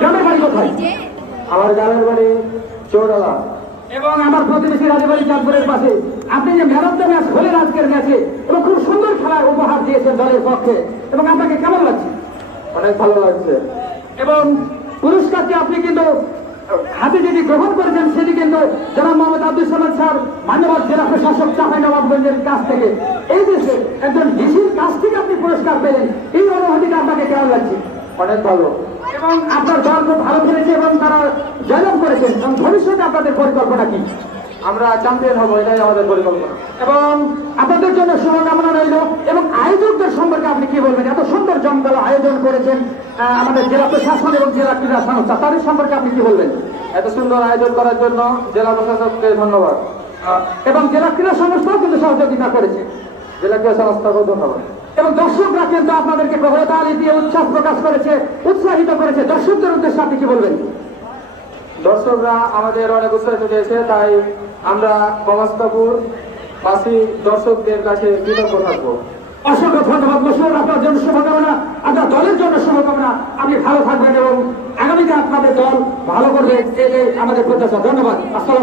গ্রামের বাড়ি কোথায়? আমার গ্রামের বাড়ি চৌডালা। এবং আমার প্রতিবেশী রাজবাড়ি চাঁদপুরের পাশে। আপনি যে ম্যান অফ দ্য ম্যাচ হলেন আজকের ম্যাচে এবং খুব সুন্দর খেলা উপহার দিয়েছেন দলের পক্ষে। এবং আপনাকে কেমন লাগছে? অনেক ভালো লাগছে। এবং পুরস্কারটি আপনি কিন্তু হাতে যেটি গ্রহণ করেছেন সেটি কিন্তু জনাব মোহাম্মদ আব্দুল সালাদ স্যার মান্যবাদ জেলা প্রশাসক চাপাই নবাবগঞ্জের কাছ থেকে। এই দেশে একজন ডিসির কাছ থেকে আপনি পুরস্কার পেলেন এই অনুভূতিটা আপনাকে কেমন লাগছে? অনেক ভালো। এবং আপনার দল খুব ভালো খেলেছে এবং তারা জয়লাভ করেছেন এবং ভবিষ্যতে আপনাদের পরিকল্পনা কি? আমরা চ্যাম্পিয়ন হব এটাই আমাদের পরিকল্পনা। এবং আপনাদের জন্য শুভকামনা রইল। এবং আয়োজকদের সম্পর্কে আপনি কি বলবেন? এত সুন্দর জমকালো আয়োজন করেছেন আমাদের জেলা প্রশাসন এবং জেলা ক্রীড়া সংস্থা তাদের সম্পর্কে আপনি কি বলবেন? এত সুন্দর আয়োজন করার জন্য জেলা প্রশাসককে ধন্যবাদ। এবং জেলা ক্রীড়া সংস্থাও কিন্তু সহযোগিতা করেছে। জেলা ক্রীড়া সংস্থাকেও ধন্যবাদ। এবং দর্শকরা কিন্তু আপনাদেরকে প্রহতালি দিয়ে উচ্ছ্বাস প্রকাশ করেছে উৎসাহিত করেছে। দর্শকদের উদ্দেশ্যে আপনি কি বলবেন? দর্শকরা আমাদের অনেক উৎসাহিত দিয়েছে তাই আমরা কমাস্তাপুর বাসী দর্শকদের কাছে কৃতজ্ঞ থাকব। অসংখ্য ধন্যবাদ মশুর আপনার জন্য শুভকামনা আপনার দলের জন্য শুভকামনা। আপনি ভালো থাকবেন এবং আগামীতে আপনাদের দল ভালো করবে আমাদের প্রত্যাশা। ধন্যবাদ। আসসালাম